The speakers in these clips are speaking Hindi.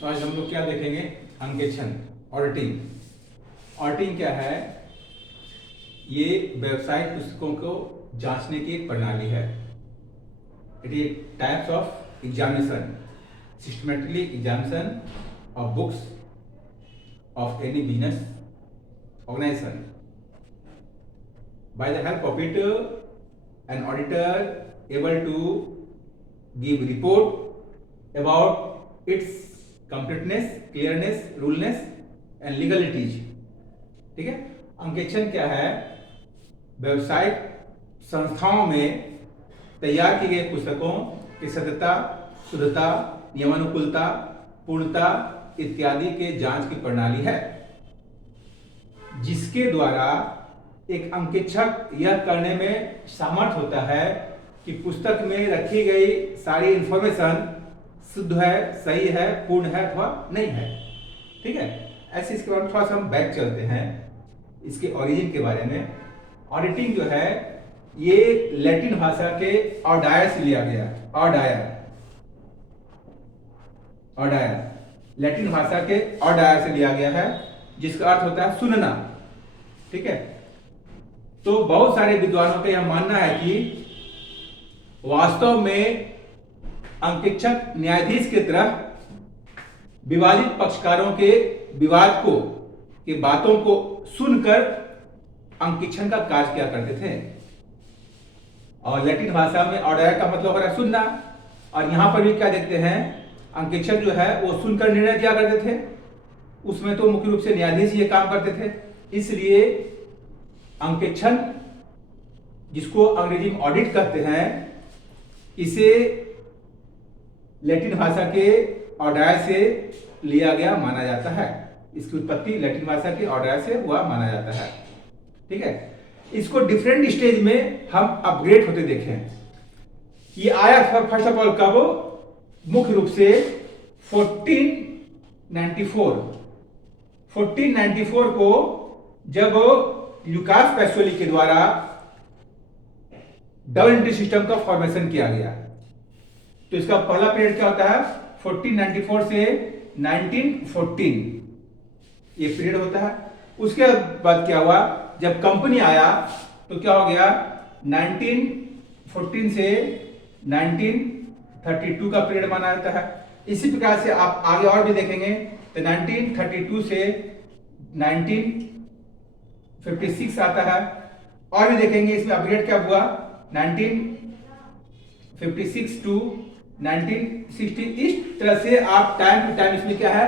तो आज हम लोग क्या देखेंगे? अंकेक्षण, ऑडिटिंग। ऑडिटिंग क्या है? ये व्यावसायिक पुस्तकों को जांचने की एक प्रणाली है। It is types of examination, systematically examination of books of any business organization. By the help of it, an auditor able to give report about its completeness, clearness, ruleness and legalities. ठीक है? अंकेक्षण क्या है? व्यावसायिक संस्थाओं में तैयार की गई पुस्तकों की सत्यता, शुद्धता, नियमानुकूलता, पूर्णता इत्यादि के जांच की प्रणाली है, जिसके द्वारा एक अंकेक्षक यह करने में समर्थ होता है कि पुस्तक में रखी गई सारी इंफॉर्मेशन शुद्ध है, सही है, पूर्ण है अथवा नहीं है। ठीक है? ऐसे इसके बारे में थोड़ा सा हम बैक चलते हैं, इसके ओरिजिन के बारे में। ऑडिटिंग जो है ये लैटिन भाषा के ऑडायर से लिया गया। ऑडायर लैटिन भाषा के ऑडायर से लिया गया है, जिसका अर्थ होता है सुनना। ठीक है? तो बहुत सारे विद्वानों का यह मानना है कि वास्तव में अंकेक्षक न्यायाधीश की तरह विवादित पक्षकारों के विवाद को, की बातों को सुनकर अंकेक्षण का कार्य किया करते थे। और लैटिन भाषा में ऑडायर का मतलब हो रहा है सुनना, और यहां पर भी क्या देखते हैं, अंकेक्षक जो है वो सुनकर निर्णय दिया करते थे। उसमें तो मुख्य रूप से न्यायाधीश ये काम करते थे। इसलिए अंकेक्षण, जिसको अंग्रेजी में ऑडिट कहते हैं, इसे लैटिन भाषा के ऑडायर से लिया गया माना जाता है। इसकी उत्पत्ति लैटिन भाषा के ऑडायर से हुआ माना जाता है। ठीक है? इसको डिफरेंट स्टेज में हम अपग्रेड होते देखें। ये आया था फर्स्ट ऑफ ऑल कब? मुख्य रूप से 1494 को, जब ल्यूकास पैसोली के द्वारा डबल एंट्री सिस्टम का फॉर्मेशन किया गया। तो इसका पहला पीरियड क्या होता है? 1494 से 1914 ये पीरियड होता है। उसके बाद क्या हुआ? जब कंपनी आया तो क्या हो गया? 1914 से 1932 का पीरियड माना जाता है। इसी प्रकार से आप आगे और भी देखेंगे तो 1932 से 1956 आता है। और भी देखेंगे इसमें अपग्रेड क्या हुआ, 1956 टू 1960। इस तरह से आप टाइम टू टाइम इसमें क्या है,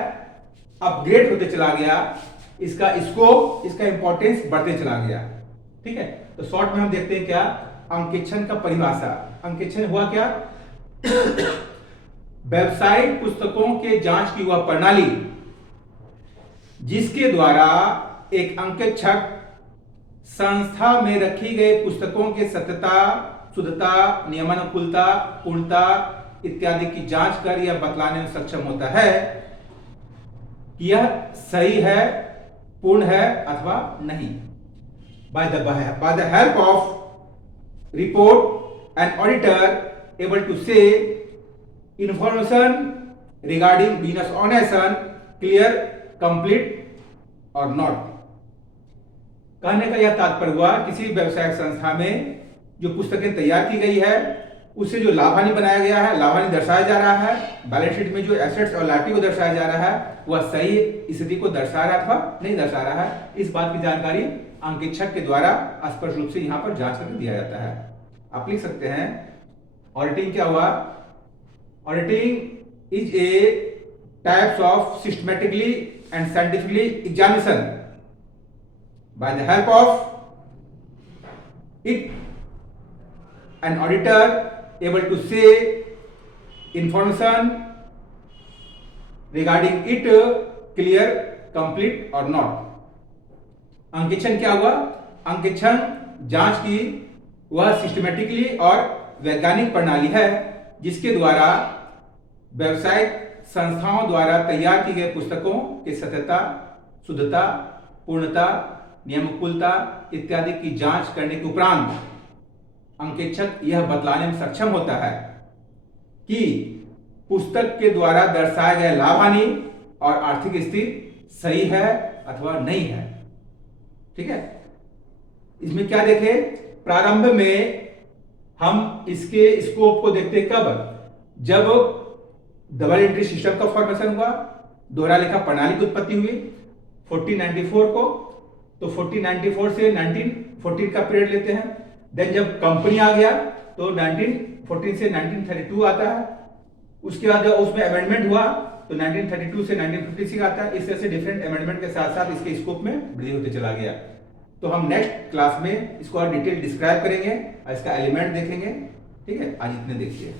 अपग्रेड होते चला गया। इसका स्कोप, इसका इंपॉर्टेंस बढ़ते चला गया। ठीक है? तो शॉर्ट में हम देखते हैं क्या अंकेक्षण का परिभाषा। अंकेक्षण हुआ क्या? व्यावसायिक पुस्तकों के जांच की वह प्रणाली जिसके द्वारा एक अंकेक्षक संस्था में रखी गई पुस्तकों के सत्यता, शुद्धता, नियमानुकूलता, पूर्णता इत्यादि की जांच कर यह बतलाने में सक्षम होता है कि यह सही है, पूर्ण है अथवा नहीं। By the help of report, an auditor able to say information regarding business organization clear, complete or not। कहने का यह तात्पर्य हुआ, किसी व्यवसायिक संस्था में जो पुस्तकें तैयार की गई है उससे जो लाभानी बनाया गया है, लाभानी दर्शाया जा रहा है, बैलेंस शीट में जो एसेट्स और लायबिलिटी को दर्शाया जा रहा है वह सही स्थिति को दर्शा रहा है अथवा नहीं दर्शा रहा है। इस बात की जानकारी अंकेक्षक के द्वारा स्पष्ट रूप से यहां पर जांच करके दिया जाता है। आप लिख सकते हैं ऑडिटिंग क्या हुआ? Auditing is a types of systematically and scientifically examination by the help of it an auditor able to say information regarding it clear, complete or not। अंकेक्षण क्या हुआ? अंकेक्षण जांच की वह सिस्टमेटिकली और वैज्ञानिक प्रणाली है जिसके द्वारा व्यावसायिक संस्थाओं द्वारा तैयार की गई पुस्तकों की सत्यता, शुद्धता, पूर्णता, नियमानुकूलता इत्यादि की जांच करने के उपरांत अंकेक्षक यह बतलाने में सक्षम होता है कि पुस्तक के द्वारा दर्शाए गए लाभ हानि और आर्थिक स्थिति सही है अथवा नहीं है। ठीक है, इसमें क्या देखे, प्रारंभ में हम इसके स्कोप को देखते कब, जब डबल एंट्री सिस्टम का फॉर्मेशन हुआ, दोहरा लेखा प्रणाली की उत्पत्ति हुई 1494 को। तो 1494 से 1914 का पीरियड लेते हैं। देन जब कंपनी आ गया तो 1914 से 1932 आता है। उसके बाद जब उसमें अमेंडमेंट हुआ तो 1932 से 1956 आता है। इस तरह से डिफरेंट अमेंडमेंट के साथ साथ इसके स्कोप में वृद्धि होते चला गया। तो हम नेक्स्ट क्लास में इसको और डिटेल डिस्क्राइब करेंगे और इसका एलिमेंट देखेंगे। ठीक है, आज इतने देखिए।